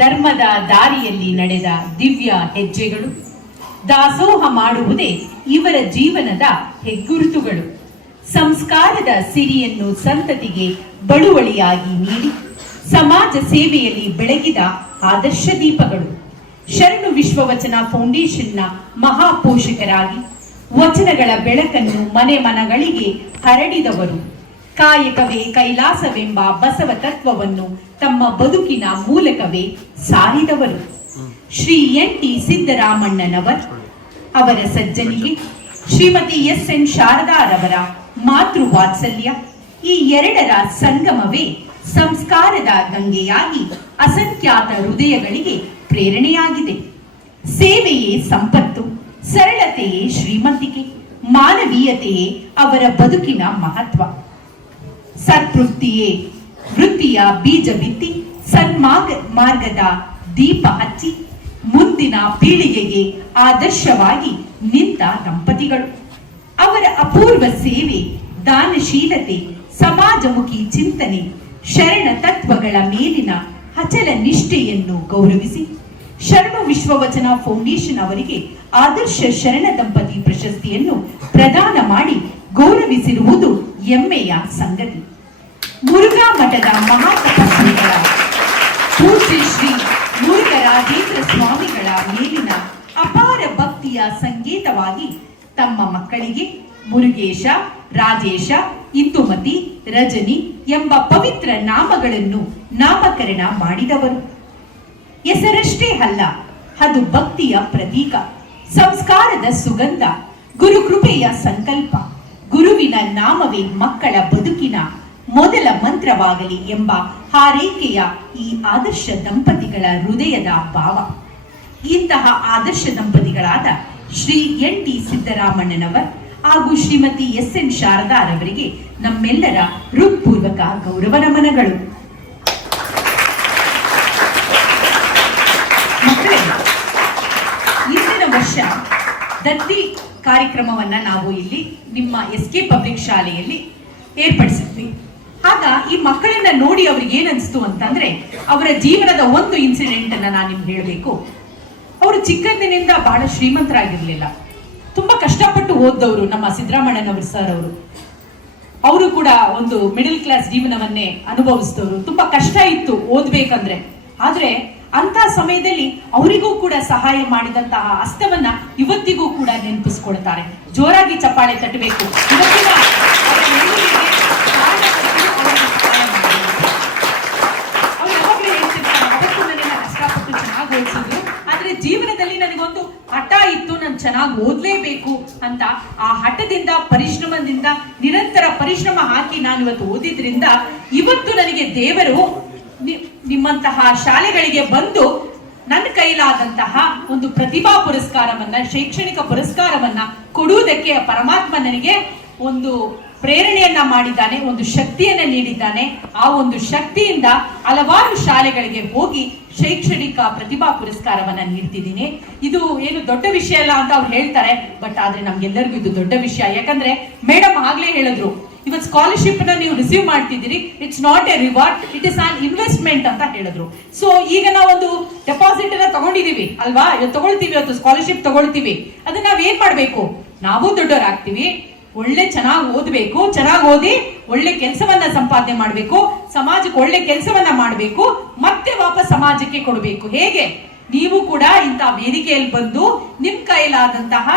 ಧರ್ಮದ ದಾರಿಯಲ್ಲಿ ನಡೆದ ದಿವ್ಯ ಹೆಜ್ಜೆಗಳು, ದಾಸೋಹ ಮಾಡುವುದೇ ಇವರ ಜೀವನದ ಹೆಗ್ಗುರುತುಗಳು. ಸಂಸ್ಕಾರದ ಸಿರಿಯನ್ನು ಸಂತತಿಗೆ ಬಳುವಳಿಯಾಗಿ ನೀಡಿ ಸಮಾಜ ಸೇವೆಯಲ್ಲಿ ಬೆಳಗಿದ ಆದರ್ಶ ದೀಪಗಳು. ಶರಣು ವಿಶ್ವವಚನ ಫೌಂಡೇಶನ್ನ ಮಹಾಪೋಷಕರಾಗಿ ವಚನಗಳ ಬೆಳಕನ್ನು ಮನೆ ಮನಗಳಿಗೆ ಹರಡಿದವರು. ಕಾಯಕವೇ ಕೈಲಾಸವೆಂಬ ಬಸವ ತತ್ವವನ್ನು ತಮ್ಮ ಬದುಕಿನ ಮೂಲಕವೇ ಸಾರಿದವರು. ಶ್ರೀ ಎನ್.ಟಿ. ಸಿದ್ದರಾಮಣ್ಣನವರ್ ಅವರ ಸಜ್ಜನಿಗೆ, ಶ್ರೀಮತಿ ಎಸ್.ಎನ್. ಶಾರದಾರವರ ಮಾತೃ ವಾತ್ಸಲ್ಯ, ಈ ಎರಡರ ಸಂಗಮವೇ ಸಂಸ್ಕಾರದ ಗಂಗೆಯಾಗಿ ಅಸಂಖ್ಯಾತ ಹೃದಯಗಳಿಗೆ ಪ್ರೇರಣೆಯಾಗಿದೆ. ಸೇವೆಯೇ ಸಂಪತ್ತು, ಸರಳತೆಯೇ ಶ್ರೀಮಂತಿಕೆ, ಮಾನವೀಯತೆಯೇ ಅವರ ಬದುಕಿನ ಮಹತ್ವ. ಸತ್ವೃತ್ತಿಯೇ ವೃತ್ತಿಯ ಬೀಜ ಬಿತ್ತಿ ಮಾರ್ಗದ ದೀಪ ಹಚ್ಚಿ ಮುಂದಿನ ಪೀಳಿಗೆಗೆ ಆದರ್ಶವಾಗಿ ನಿಂತ ದಂಪತಿಗಳು. ಅವರ ಅಪೂರ್ವ ಸೇವೆ, ದಾನಶೀಲತೆ, ಸಮಾಜಮುಖಿ ಚಿಂತನೆ, ಶರಣ ತತ್ವಗಳ ಮೇಲಿನ ಅಚಲ ನಿಷ್ಠೆಯನ್ನು ಗೌರವಿಸಿ ಶರಣು ವಿಶ್ವವಚನ ಫೌಂಡೇಶನ್ ಅವರಿಗೆ ಆದರ್ಶ ಶರಣ ದಂಪತಿ ಪ್ರಶಸ್ತಿಯನ್ನು ಪ್ರದಾನ ಮಾಡಿ ಗೌರವಿಸಿರುವುದು ಹೆಮ್ಮೆಯ ಸಂಗತಿ. ಮುರುಘಾ ಮಠದ ಮಹಾತಪಸ್ವಿಗಳ ಪೂಜ್ಯ ಶ್ರೀ ಮುರುಘರಾಜೇಂದ್ರ ಸ್ವಾಮಿಗಳ ಮೇಲಿನ ಅಪಾರ ಭಕ್ತಿಯ ಸಂಕೇತವಾಗಿ ತಮ್ಮ ಮಕ್ಕಳಿಗೆ ಮುರುಗೇಶ, ರಾಜೇಶ, ಇಂದುಮತಿ, ರಜನಿ ಎಂಬ ಪವಿತ್ರ ನಾಮಗಳನ್ನು ನಾಮಕರಣ ಮಾಡಿದವರು. ಹೆಸರಷ್ಟೇ ಅಲ್ಲ, ಅದು ಭಕ್ತಿಯ ಪ್ರತೀಕ, ಸಂಸ್ಕಾರದ ಸುಗಂಧ, ಗುರುಕೃಪೆಯ ಸಂಕಲ್ಪ. ಗುರುವಿನ ನಾಮವೇ ಮಕ್ಕಳ ಬದುಕಿನ ಮೊದಲ ಮಂತ್ರವಾಗಲಿ ಎಂಬ ಹಾರೈಕೆಯ ಈ ಆದರ್ಶ ದಂಪತಿಗಳ ಹೃದಯದ ಭಾವ. ಇಂತಹ ಆದರ್ಶ ದಂಪತಿಗಳಾದ ಶ್ರೀ ಎನ್.ಟಿ. ಸಿದ್ದರಾಮಣ್ಣನವರ್ ಹಾಗೂ ಶ್ರೀಮತಿ ಎಸ್.ಎನ್. ಶಾರದಾರವರಿಗೆ ನಮ್ಮೆಲ್ಲರ ಹೃತ್ಪೂರ್ವಕ ಗೌರವ ನಮನಗಳು. ಮಕ್ಕಳೇ, ಇಂದಿನ ವರ್ಷ ದತ್ತಿ ಕಾರ್ಯಕ್ರಮವನ್ನ ನಾವು ಇಲ್ಲಿ ನಿಮ್ಮ ಎಸ್.ಕೆ. ಪಬ್ಲಿಕ್ ಶಾಲೆಯಲ್ಲಿ ಏರ್ಪಡಿಸಿದ್ವಿ. ಆಗ ಈ ಮಕ್ಕಳನ್ನ ನೋಡಿ ಅವ್ರಿಗೆ ಏನ್ ಅನ್ಸ್ತು ಅಂತಂದ್ರೆ, ಅವರ ಜೀವನದ ಒಂದು ಇನ್ಸಿಡೆಂಟ್ ಅನ್ನ ನಾನು ನಿಮ್ಗೆ ಹೇಳಬೇಕು. ಅವರು ಚಿಕ್ಕಂದಿನಿಂದ ಬಹಳ ಶ್ರೀಮಂತರಾಗಿರ್ಲಿಲ್ಲ, ತುಂಬಾ ಕಷ್ಟಪಟ್ಟು ಓದ್ದವರು. ನಮ್ಮ ಸಿದ್ದರಾಮಣ್ಣನವರು ಸರ್ ಅವರು ಕೂಡ ಒಂದು ಮಿಡಲ್ ಕ್ಲಾಸ್ ಜೀವನವನ್ನೇ ಅನುಭವಿಸಿದವರು. ತುಂಬಾ ಕಷ್ಟ ಇತ್ತು ಓದ್ಬೇಕಂದ್ರೆ. ಆದ್ರೆ ಅಂತ ಸಮಯದಲ್ಲಿ ಅವರಿಗೂ ಕೂಡ ಸಹಾಯ ಮಾಡಿದಂತಹ ಹಸ್ತವನ್ನ ಇವತ್ತಿಗೂ ಕೂಡ ನೆನಪಿಸ್ಕೊಳ್ತಾರೆ. ಜೋರಾಗಿ ಚಪ್ಪಾಳೆ ತಟ್ಟಬೇಕು. ಇವತ್ತಿನ ಕಷ್ಟಪಟ್ಟು ಚೆನ್ನಾಗಿ ಓದಿಸಿದ್ರು, ಆದ್ರೆ ಜೀವನದಲ್ಲಿ ನನಗೊಂದು ಹಠ ಇತ್ತು, ನಾನು ಚೆನ್ನಾಗಿ ಓದ್ಲೇಬೇಕು ಅಂತ. ಆ ಹಠದಿಂದ, ಪರಿಶ್ರಮದಿಂದ, ನಿರಂತರ ಪರಿಶ್ರಮ ಹಾಕಿ ನಾನು ಇವತ್ತು ಓದಿದ್ರಿಂದ ಇವತ್ತು ನನಗೆ ದೇವರು ನಿಮ್ಮಂತಹ ಶಾಲೆಗಳಿಗೆ ಬಂದು ನನ್ನ ಕೈಲಾದಂತಹ ಒಂದು ಪ್ರತಿಭಾ ಪುರಸ್ಕಾರವನ್ನ, ಶೈಕ್ಷಣಿಕ ಪುರಸ್ಕಾರವನ್ನ ಕೊಡುವುದಕ್ಕೆ ಪರಮಾತ್ಮ ನನಗೆ ಒಂದು ಪ್ರೇರಣೆಯನ್ನ ಮಾಡಿದ್ದಾನೆ, ಒಂದು ಶಕ್ತಿಯನ್ನ ನೀಡಿದ್ದಾನೆ. ಆ ಒಂದು ಶಕ್ತಿಯಿಂದ ಹಲವಾರು ಶಾಲೆಗಳಿಗೆ ಹೋಗಿ ಶೈಕ್ಷಣಿಕ ಪ್ರತಿಭಾ ಪುರಸ್ಕಾರವನ್ನ ನೀಡ್ತಿದ್ದೀನಿ. ಇದು ಏನು ದೊಡ್ಡ ವಿಷಯ ಅಲ್ಲ ಅಂತ ಅವ್ರು ಹೇಳ್ತಾರೆ, ಬಟ್ ಆದ್ರೆ ನಮ್ಗೆಲ್ಲರಿಗೂ ಇದು ದೊಡ್ಡ ವಿಷಯ. ಯಾಕಂದ್ರೆ ಮೇಡಮ್ ಆಗ್ಲೇ ಹೇಳಿದ್ರು, ಇವತ್ತು ಸ್ಕಾಲರ್ಶಿಪ್ ನ ನೀವು ರಿಸೀವ್ ಮಾಡ್ತಿದ್ದೀರಿ, it's not A reward, it is on investment ಅಂತ ಹೇಳಿದ್ರು. ಸೊ ಈಗ ನಾವೊಂದು ಡೆಪಾಸಿಟ್ ಅನ್ನ ತಗೊಂಡಿದೀವಿ ಅಲ್ವಾ, ಇವತ್ತು ತಗೊಳ್ತೀವಿ, ಇವತ್ತು ಸ್ಕಾಲರ್ಶಿಪ್ ತಗೊಳ್ತೀವಿ. ಅದನ್ನ ನಾವ್ ಏನ್ ಮಾಡ್ಬೇಕು, ನಾವು ದೊಡ್ಡವರಾಗ್ತೀವಿ, ಒಳ್ಳೆ ಚೆನ್ನಾಗಿ ಓದ್ಬೇಕು, ಚೆನ್ನಾಗಿ ಓದಿ ಒಳ್ಳೆ ಕೆಲಸವನ್ನ ಸಂಪಾದನೆ ಮಾಡ್ಬೇಕು, ಸಮಾಜಕ್ಕೆ ಒಳ್ಳೆ ಕೆಲಸವನ್ನ ಮಾಡ್ಬೇಕು, ಮತ್ತೆ ವಾಪಸ್ ಸಮಾಜಕ್ಕೆ ಕೊಡಬೇಕು. ಹೇಗೆ ನೀವು ಕೂಡ ಇಂಥ ವೇದಿಕೆಯಲ್ಲಿ ಬಂದು ನಿಮ್ ಕೈಲಾದಂತಹ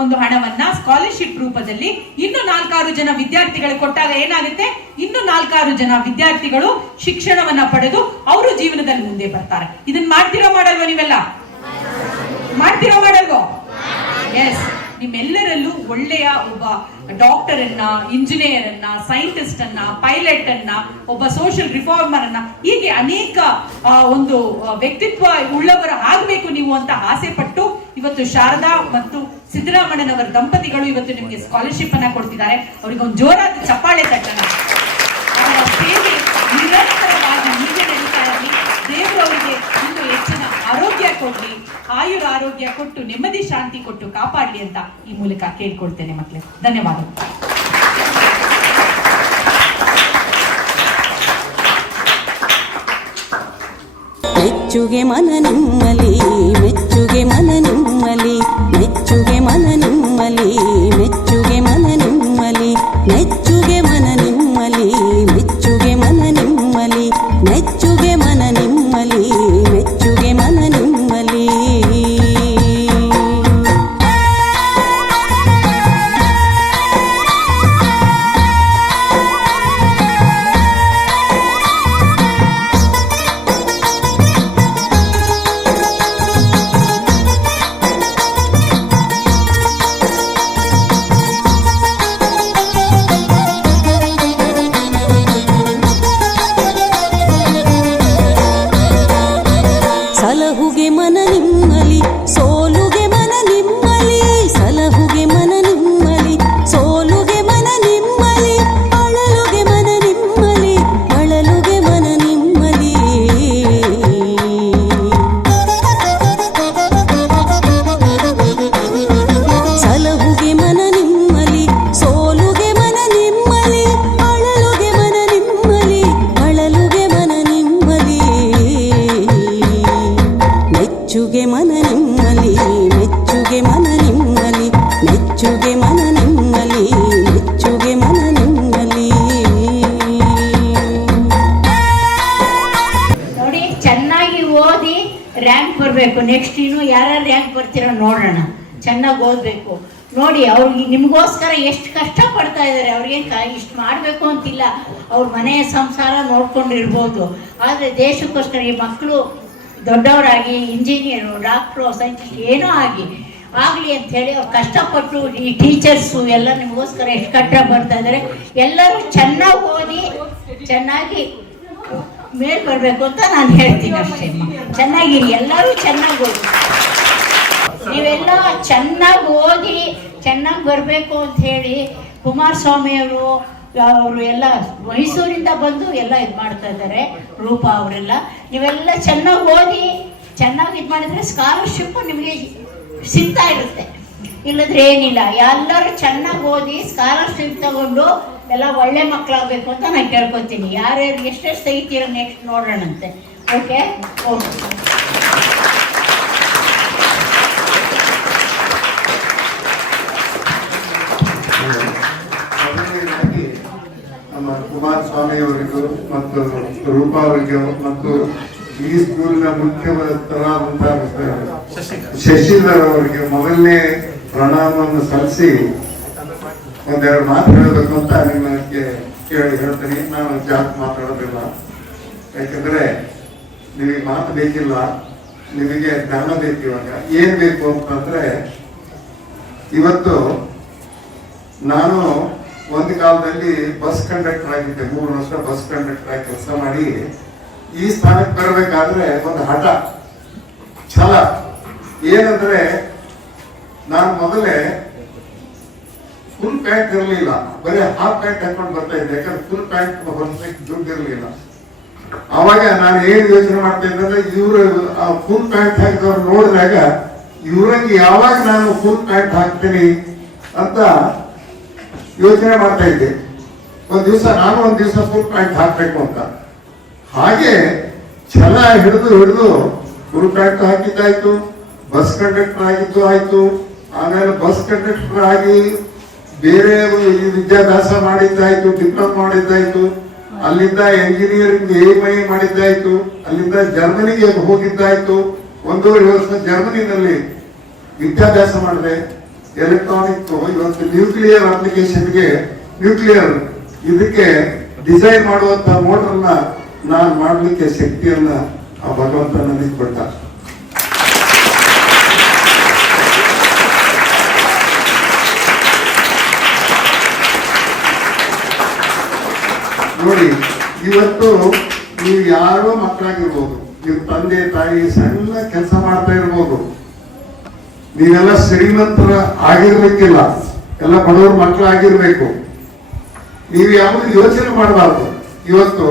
ಒಂದು ಹಣವನ್ನ ಸ್ಕಾಲರ್ಶಿಪ್ ರೂಪದಲ್ಲಿ ಇನ್ನು 4 ಜನ ವಿದ್ಯಾರ್ಥಿಗಳು ಕೊಟ್ಟಾಗ ಏನಾಗುತ್ತೆ, ಇನ್ನು 4 ಜನ ವಿದ್ಯಾರ್ಥಿಗಳು ಶಿಕ್ಷಣವನ್ನ ಪಡೆದು ಅವರು ಜೀವನದಲ್ಲಿ ಮುಂದೆ ಬರ್ತಾರೆ. ಇದನ್ನ ಮಾಡ್ತಿರೋ ಮಾಡಲ್ವ ನೀವೆಲ್ಲ? ಮಾಡ್ತಿರೋ ಮಾಡಲ್ವೋ? ಎಸ್. ನಿಮ್ಮೆಲ್ಲರಲ್ಲೂ ಒಳ್ಳೆಯ ಒಬ್ಬ ಡಾಕ್ಟರ್ ಅನ್ನ, ಇಂಜಿನಿಯರ್ ಅನ್ನ, ಸೈಂಟಿಸ್ಟ್ ಅನ್ನ, ಪೈಲಟ್ ಅನ್ನ, ಒಬ್ಬ ಸೋಷಿಯಲ್ ರಿಫಾರ್ಮರ್ ಅನ್ನ, ಹೀಗೆ ಅನೇಕ ಒಂದು ವ್ಯಕ್ತಿತ್ವ ಉಳ್ಳವರ ಆಗಬೇಕು ನೀವು ಅಂತ ಆಸೆ ಪಟ್ಟು ಇವತ್ತು ಶಾರದಾ ಮತ್ತು ಸಿದ್ದರಾಮಣ್ಣನವರ ದಂಪತಿಗಳು ಇವತ್ತು ನಿಮಗೆ ಸ್ಕಾಲರ್ಶಿಪ್ ಅನ್ನ ಕೊಡ್ತಿದ್ದಾರೆ. ಅವರಿಗೆ ಒಂದು ಜೋರಾದ ಚಪ್ಪಾಳೆ ತಟ್ಟಣ. ಅವರ ಸೇವೆ ನಿರಂತರವಾಗಿ ಹೀಗೆ ನಡೀತಾ ಇರಲಿ. ದೇವರು ಅವರಿಗೆ ಇನ್ನೂ ಹೆಚ್ಚಿನ ಆರೋಗ್ಯ ಕೊಡ್ಲಿ, ಆಯುರ ಆರೋಗ್ಯ ಕೊಟ್ಟು ನೆಮ್ಮದಿ ಶಾಂತಿ ಕೊಟ್ಟು ಕಾಪಾಡಲಿ ಅಂತ ಈ ಮೂಲಕ ಕೇಳ್ಕೊಳ್ತೇನೆ ಮಕ್ಕಳೇ. ಧನ್ಯವಾದಗಳು. ಮೆಚ್ಚುಗೆ ಮನ ನಿಮ್ಮಲಿ ಮೆಚ್ಚುಗೆ ಮನ ನಿಮ್ಮಲಿ ಮೆಚ್ಚುಗೆ ಮನ ನಿಮ್ಮಲಿ ಮೆಚ್ಚುಗೆ ಮನ ನಿಮ್ಮಲಿ ಮೆಚ್ಚುಗೆ ಮನ ನಿಮ್ಮಲಿ ಮೆಚ್ಚುಗೆ ಮನ ನಿಮ್ಮಲಿ ಮೆಚ್ಚುಗೆ ಮನ ನಿಮ್ಮಲಿ ಮೆಚ್ಚುಗೆ ಮನ ನಿಮ್ಮಲಿ ಸಲಹುಗೆ ಮನ ನಿಮ್ಮಲಿ ಸೋಲುಗೆ ಮನ ನಿಮ್ಮಲಿ ಸಲಹುಗೆ ಮನ ನಿಮ್ಮಲಿ ಸೋಲುಗೆ ಮನ ನಿಮ್ಮಲಿ ಅಳಲುಗೆ ಮನ ನಿಮ್ಮಲಿ ಅಳಲುಗೆ ಮನ ನಿಮ್ಮಲಿ ಸಲಹುಗೆ ಮನ ನಿಮ್ಮಲಿ ಸೋಲುಗೆ ಮನ ನಿಮ್ಮಲಿ ಅಳಲುಗೆ ಮನ ನಿಮ್ಮಲಿ ಅಳಲುಗೆ ಮನ ನಿಮ್ಮಲಿ ಮೆಚ್ಚುಗೆ ಮನ ನಿಮ್ಮಲಿ ಮೆಚ್ಚುಗೆ ಮನ ನಿಮ್ಮಲಿ ಮೆಚ್ಚುಗೆ ಮನ ನಿಮ್ಮಲಿ ಮೆಚ್ಚುಗೆ ಮನ ನಿಮ್ಮಲಿ ನೋಡಿ, ಚೆನ್ನಾಗಿ ಓದಿ ರ್ಯಾಂಕ್ ಬರಬೇಕು. ನೆಕ್ಸ್ಟ್ ಇನ್ನು ಯಾರ್ಯಾರು ರ್ಯಾಂಕ್ ಬರ್ತೀರೋ ನೋಡೋಣ. ಚೆನ್ನಾಗಿ ಓದಬೇಕು. ನೋಡಿ, ಅವ್ರಿಗೆ ನಿಮಗೋಸ್ಕರ ಎಷ್ಟು ಕಷ್ಟ ಪಡ್ತಾ ಇದ್ದಾರೆ. ಅವ್ರಿಗೆ ಇಷ್ಟು ಮಾಡಬೇಕು ಅಂತಿಲ್ಲ. ಅವ್ರ ಮನೆಯ ಸಂಸಾರ ನೋಡ್ಕೊಂಡಿರ್ಬೋದು. ಆದರೆ ದೇಶಕ್ಕೋಸ್ಕರ ಈ ಮಕ್ಕಳು ದೊಡ್ಡವರಾಗಿ ಇಂಜಿನಿಯರು, ಡಾಕ್ಟ್ರು, ಸೈಂಟಿಸ್ಟ್ ಏನೋ ಆಗಲಿ ಅಂಥೇಳಿ ಅವ್ರು ಕಷ್ಟಪಟ್ಟು ಈ ಟೀಚರ್ಸು ಎಲ್ಲ ನಿಮಗೋಸ್ಕರ ಎಷ್ಟು ಕಷ್ಟ ಪಡ್ತಾ ಇದ್ದಾರೆ. ಎಲ್ಲರೂ ಚೆನ್ನಾಗಿ ಓದಿ ಚೆನ್ನಾಗಿ ಮೇಲ್ ಬರಬೇಕು ಅಂತ ನಾನು ಹೇಳ್ತೀನಿ ಅಷ್ಟೇ. ಚೆನ್ನಾಗಿರಿ, ಎಲ್ಲರೂ ಚೆನ್ನಾಗಿ ಓದಿ. ನೀವೆಲ್ಲ ಚೆನ್ನಾಗಿ ಓದಿ ಚೆನ್ನಾಗಿ ಬರಬೇಕು ಅಂತ ಹೇಳಿ ಕುಮಾರಸ್ವಾಮಿಯವರು ಎಲ್ಲ ಮೈಸೂರಿಂದ ಬಂದು ಎಲ್ಲ ಇದು ಮಾಡ್ತಾ ಇದ್ದಾರೆ. ರೂಪಾ ಅವರೆಲ್ಲ ನೀವೆಲ್ಲ ಚೆನ್ನಾಗಿ ಓದಿ ಚೆನ್ನಾಗಿ ಇದು ಮಾಡಿದ್ರೆ ಸ್ಕಾಲರ್ಶಿಪ್ ನಿಮಗೆ ಸಿಗ್ತಾ ಇರುತ್ತೆ. ಇಲ್ಲದ್ರೆ ಏನಿಲ್ಲ. ಎಲ್ಲರೂ ಚೆನ್ನಾಗಿ ಓದಿ ಸ್ಕಾಲರ್ಶಿಪ್ ತಗೊಂಡು ಎಲ್ಲ ಒಳ್ಳೆ ಮಕ್ಕಳಾಗಬೇಕು ಅಂತ ನಾನು ಕೇಳ್ಕೊತೀನಿ. ಯಾರ್ಯಾರು ಎಷ್ಟೆಷ್ಟು ತೆಗಿತೀರ ನೆಕ್ಸ್ಟ್ ನೋಡೋಣಂತೆ. Okay, okay. ನಮ್ಮ ಕುಮಾರಸ್ವಾಮಿ ಅವರಿಗೂ ಮತ್ತು ರೂಪಾ ಅವರಿಗೂ ಮತ್ತು ಈ ಸ್ಕೂಲಿನ ಮುಖ್ಯಸ್ಥರಾದಂತಹ ಶಶಿಧರ್ ಅವರಿಗೆ ಮೊದಲನೇ ಪ್ರಣಾಮವನ್ನು ಸಲ್ಲಿಸಿ ಒಂದೆರಡು ಮಾತು ಹೇಳಬೇಕು ಅಂತ ನಿಮಗೆ ಹೇಳ್ತೀನಿ. ನಾನು ಜಾಸ್ತಿ ಮಾತಾಡೋದಿಲ್ಲ, ಯಾಕಂದ್ರೆ ನಿಮಗೆ ಮಾತು ಬೇಕಿಲ್ಲ, ನಿಮಗೆ ಜ್ಞಾನ ಬೇಕು. ಇವಾಗ ಏನ್ ಬೇಕು ಅಂತಂದ್ರೆ, ಇವತ್ತು ನಾನು ಒಂದು ಕಾಲದಲ್ಲಿ ಬಸ್ ಕಂಡಕ್ಟರ್ ಆಗಿದ್ದೆ. 3 ವರ್ಷ ಬಸ್ ಕಂಡಕ್ಟರ್ ಆಗಿ ಕೆಲಸ ಮಾಡಿ ಈ ಸ್ಥಾನಕ್ಕೆ ಬರಬೇಕಾದ್ರೆ ಒಂದು ಹಠ ಛಲ ಏನಂದ್ರೆ, ನಾನು ಮೊದಲೇ ಫುಲ್ ಪ್ಯಾಂಟ್ ಇರಲಿಲ್ಲ, ಬರೀ ಹಾಫ್ ಪ್ಯಾಂಟ್ ಹಾಕೊಂಡು ಬರ್ತಾ ಇದ್ದೆ. ಯಾಕಂದ್ರೆ ಫುಲ್ ಪ್ಯಾಂಟ್ ಹೊರಲಿಕ್ಕೆ ದುಡ್ಡು ಇರಲಿಲ್ಲ. ಅವಾಗ ನಾನು ಏನ್ ಯೋಚನೆ ಮಾಡ್ತಾ ಇದ್ದೆ ಅಂದ್ರೆ, ಇವ್ರು ಫುಲ್ ಪ್ಯಾಂಟ್ ಹಾಕಿದವ್ರು ನೋಡಿದಾಗ ಇವ್ರಂಗೆ ಯಾವಾಗ ನಾನು ಫುಲ್ ಪ್ಯಾಂಟ್ ಹಾಕ್ತೀನಿ ಅಂತ ಯೋಚನೆ ಮಾಡ್ತಾ ಇದ್ದೆ. ಒಂದ್ ದಿವಸ ಫುಲ್ ಪ್ಯಾಂಟ್ ಹಾಕ್ಬೇಕು ಅಂತ. ಹಾಗೆ ಛಲ ಹಿಡಿದು ಫುಲ್ ಪ್ಯಾಂಟ್ ಹಾಕಿದ್ದಾಯ್ತು, ಬಸ್ ಕಂಡಕ್ಟರ್ ಆಗಿದ್ದು ಆಯ್ತು. ಆಮೇಲೆ ಬಸ್ ಕಂಡಕ್ಟರ್ ಆಗಿ ಬೇರೆ ವಿದ್ಯಾಭ್ಯಾಸ ಮಾಡಿದ್ದಾಯ್ತು, ಡಿಪ್ಲೊಮಾ ಮಾಡಿದ್ದಾಯ್ತು. ಅಲ್ಲಿಂದ ಎಂಜಿನಿಯರಿಂಗ್ AMI ಮಾಡಿದ್ದಾಯ್ತು. ಅಲ್ಲಿಂದ ಜರ್ಮನಿಗೆ ಹೋಗಿದ್ದಾಯ್ತು. 1.5 ವರ್ಷ ಜರ್ಮನಿನಲ್ಲಿ ವಿದ್ಯಾಭ್ಯಾಸ ಮಾಡಿದೆ. ಎಲೆಕ್ಟ್ರಾನಿಕ್, ಇವತ್ತು ನ್ಯೂಕ್ಲಿಯರ್ ಅಪ್ಲಿಕೇಶನ್ಗೆ ನ್ಯೂಕ್ಲಿಯರ್ ಇದಕ್ಕೆ ಡಿಸೈನ್ ಮಾಡುವಂತ ಮೋಟರ್ನ ನಾನು ಮಾಡಲಿಕ್ಕೆ ಶಕ್ತಿಯನ್ನ ಆ ಭಗವಂತ ನನಗೆ ಕೊಟ್ಟ. ನೋಡಿ, ಇವತ್ತು ನೀವು ಯಾರೋ ಮಕ್ಕಳಾಗಿರ್ಬೋದು, ನಿಮ್ಮ ತಂದೆ ತಾಯಿ ಸಣ್ಣ ಕೆಲಸ ಮಾಡ್ತಾ ಇರ್ಬೋದು. ನೀವೆಲ್ಲ ಶ್ರೀಮಂತರ ಆಗಿರ್ಬೇಕಿಲ್ಲ, ಎಲ್ಲ ಬಡವ್ರ ಮಕ್ಕಳಾಗಿರ್ಬೇಕು. ನೀವು ಯಾವುದು ಯೋಚನೆ ಮಾಡಬಾರ್ದು. ಇವತ್ತು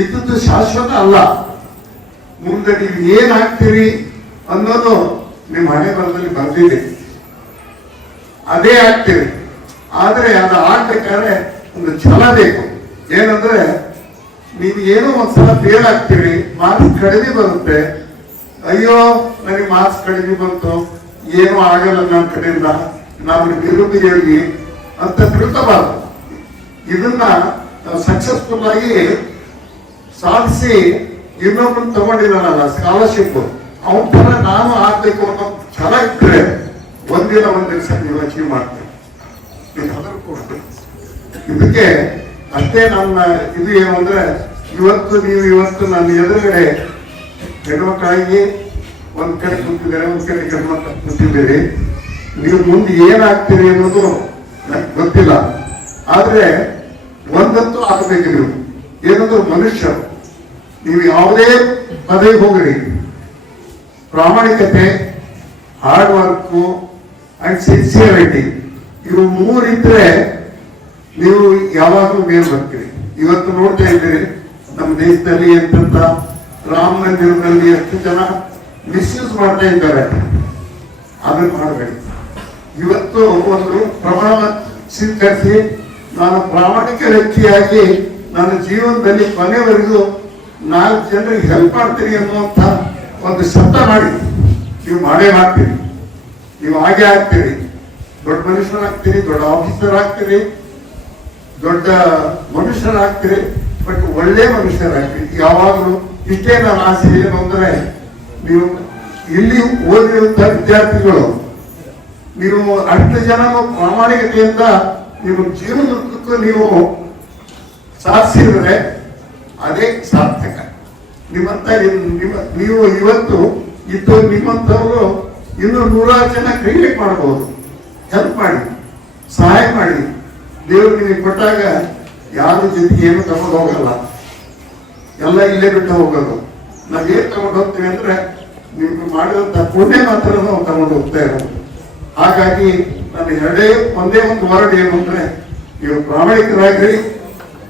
ಇದ್ದದ್ದು ಶಾಶ್ವತ ಅಲ್ಲ. ಮುಂದೆ ನೀವು ಏನಾಗ್ತೀರಿ ಅನ್ನೋದು ನಿಮ್ಮ ಹಣೆ ಬರದಲ್ಲಿ ಬರ್ದಿದೆ, ಅದೇ ಆಗ್ತೀರಿ. ಆದ್ರೆ ಅದು ಆಗ್ಬೇಕಾದ್ರೆ ಒಂದು ಛಲ ಬೇಕು. ಏನಂದ್ರೆ, ನೀವು ಏನೋ ಒಂದ್ಸಲ ಫೇಲ್ ಆಗ್ತೀರಿ, ಮಾರ್ಕ್ಸ್ ಕಡಿಮೆ ಬರುತ್ತೆ, ಅಯ್ಯೋ ನನಗೆ ಮಾರ್ಕ್ಸ್ ಕಡಿಮೆ ಬಂತು, ಏನೂ ಆಗಲ್ಲ ನನ್ನ ಕಡೆಯಿಂದ, ನಾನು ನಿರುಪಯೋಗಿ ಅಂತ ತಿಳ್ಕೋಬಾರ್ದು. ಇದನ್ನ ಸಕ್ಸಸ್ಫುಲ್ ಆಗಿ ಸಾಧಿಸಿ ಇನ್ನೊಬ್ಬರು ತಗೊಂಡಿದ್ದಾನಲ್ಲ ಸ್ಕಾಲರ್ಶಿಪ್, ಅವನ ತರ ನಾನು ಆಗ್ಬೇಕು ಅನ್ನೋ ಛಲ ಇದ್ರೆ ಒಂದಿನ ಒಂದ್ ದಿವಸ ನೀವು ಅಚೀವ್ ಮಾಡ್ತೀವಿ. ಇದಕ್ಕೆ ಅಷ್ಟೇ ನನ್ನ ಇದು ಏನು ಅಂದ್ರೆ, ಇವತ್ತು ನನ್ನ ಎದುರುಗಡೆ ಹೆಣ್ಮಕ್ಳಾಗಿ ಒಂದ್ ಕಡೆ ಕೂತಿದ್ದಾರೆ, ಒಂದ್ ಕಡೆ ಗಂಡ್ಮಕ್ಳು ಕೂತಿದ್ದೀರಿ. ನೀವು ಮುಂದೆ ಏನಾಗ್ತೀರಿ ಅನ್ನೋದು ನನಗೆ ಗೊತ್ತಿಲ್ಲ. ಆದ್ರೆ ಒಂದಂತೂ ಆಗಬೇಕು, ನೀವು ಏನಂದ್ರೆ ಮನುಷ್ಯರು. ನೀವು ಯಾವುದೇ ಪದವಿಗೆ ಹೋಗ್ರಿ, ಪ್ರಾಮಾಣಿಕತೆ, ಹಾರ್ಡ್ ವರ್ಕು ಅಂಡ್ ಸಿನ್ಸಿಯರಿಟಿ, ಇವು ಮೂರಿದ್ರೆ ನೀವು ಯಾವಾಗಲೂ ಮೇಲ್ ಬರ್ತೀರಿ. ಇವತ್ತು ನೋಡ್ತಾ ಇದ್ದೀರಿ ನಮ್ಮ ದೇಶದಲ್ಲಿ ಎಂತ ರಾಮ ಮಂದಿರದಲ್ಲಿ ಎಷ್ಟು ಜನ ಮಿಸ್ಯೂಸ್ ಮಾಡ್ತಾ ಇದ್ದಾರೆ. ಅದನ್ನು ಮಾಡಬೇಕು. ಇವತ್ತು ಒಂದು ಪ್ರಮಾಣ ಸ್ವೀಕರಿಸಿ ನಾನು ಪ್ರಾಮಾಣಿಕ ವ್ಯಕ್ತಿಯಾಗಿ ನನ್ನ ಜೀವನದಲ್ಲಿ ಕೊನೆವರೆಗೂ 4 ಜನರಿಗೆ ಹೆಲ್ಪ್ ಮಾಡ್ತೀನಿ ಅನ್ನುವಂಥ ಒಂದು ಶಬ್ದ ಮಾಡಿ ನೀವು ಮಾಡೇ ಮಾಡ್ತೀರಿ. ನೀವು ಹಾಗೆ ಆಗ್ತೀರಿ, ದೊಡ್ಡ ಮನುಷ್ಯರಾಗ್ತೀರಿ, ದೊಡ್ಡ ಆಫೀಸರ್ ಆಗ್ತೀರಿ, ದೊಡ್ಡ ಮನುಷ್ಯರಾಗ್ತೀರಿ, ಬಟ್ ಒಳ್ಳೆ ಮನುಷ್ಯರಾಗ್ತೀರಿ. ಯಾವಾಗಲೂ ಇಷ್ಟೇ ನನ್ನ ಆಸೆ ಏನು ಅಂದ್ರೆ, ನೀವು ಇಲ್ಲಿ ಓದಿರುವಂತ ವಿದ್ಯಾರ್ಥಿಗಳು ನೀವು ಅಷ್ಟು ಜನ ಪ್ರಾಮಾಣಿಕತೆಯಿಂದ ನೀವು ಜೀವನಕ್ಕೂ ನೀವು ಸಾಧಿಸಿದ್ರೆ ಅದೇ ಸಾರ್ಥಕ. ನಿಮ್ಮಂತ ನೀವು ಇವತ್ತು ಇದ್ದು ನಿಮ್ಮಂಥವರು ಇನ್ನು 100 ಜನ ಕ್ರಿಯೇಟ್ ಮಾಡಬಹುದು. ಹೆಲ್ಪ್ ಮಾಡಿ, ಸಹಾಯ ಮಾಡಿ. ದೇವರು ನಿಮಗೆ ಕೊಟ್ಟಾಗ ಯಾರ ಜೊತೆಗೆ ಏನು ತಗೊಂಡು ಹೋಗಲ್ಲ, ಎಲ್ಲ ಇಲ್ಲೇ ಬಿಟ್ಟು ಹೋಗೋದು. ನಾವೇನು ತಗೊಂಡು ಹೋಗ್ತೀವಿ ಅಂದ್ರೆ ನೀವು ಮಾಡಿದಂತ ಪುಣ್ಯ ಮಾತ್ರ ನಾವು ತಗೊಂಡು ಹೋಗ್ತಾ ಇರೋದು. ಹಾಗಾಗಿ ನಾನು ಒಂದೇ ಒಂದು ವರ್ಡ್ ಏನು ಅಂದ್ರೆ, ನೀವು ಪ್ರಾಮಾಣಿಕರಾಗಿ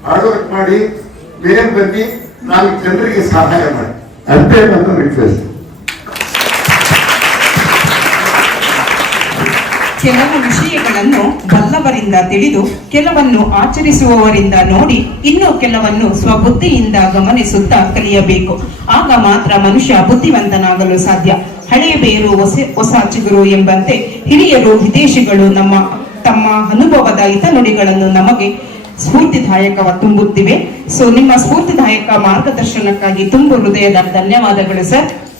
ಹಾರ್ಡ್ ವರ್ಕ್ ಮಾಡಿ, ಬೇರೆ ಬನ್ನಿ, 4 ಜನರಿಗೆ ಸಹಾಯ ಮಾಡಿ, ಅಷ್ಟೇ ನನ್ನ ರಿಕ್ವೆಸ್ಟ್. ಕೆಲವು ವಿಷಯಗಳನ್ನು ಬಲ್ಲವರಿಂದ ತಿಳಿದು ಕೆಲವನ್ನು ಆಚರಿಸುವವರಿಂದ ನೋಡಿ ಇನ್ನು ಕೆಲವನ್ನು ಸ್ವಬುದ್ಧಿಯಿಂದ ಗಮನಿಸುತ್ತಾ ಕಲಿಯಬೇಕು. ಆಗ ಮಾತ್ರ ಮನುಷ್ಯ ಬುದ್ಧಿವಂತನಾಗಲು ಸಾಧ್ಯ. ಹಳೆಯ ಬೇರು ಹೊಸ ಚಿಗುರು ಎಂಬಂತೆ ಹಿರಿಯರು ಹಿತೈಷಿಗಳು ತಮ್ಮ ಅನುಭವದ ಹಿತನುಡಿಗಳನ್ನು ನಮಗೆ ಸ್ಫೂರ್ತಿದಾಯಕ ತುಂಬುತ್ತಿವೆ. ಸೊ ನಿಮ್ಮ ಸ್ಫೂರ್ತಿದಾಯಕ ಮಾರ್ಗದರ್ಶನಕ್ಕಾಗಿ ತುಂಬು ಹೃದಯದ ಧನ್ಯವಾದಗಳು ಸರ್.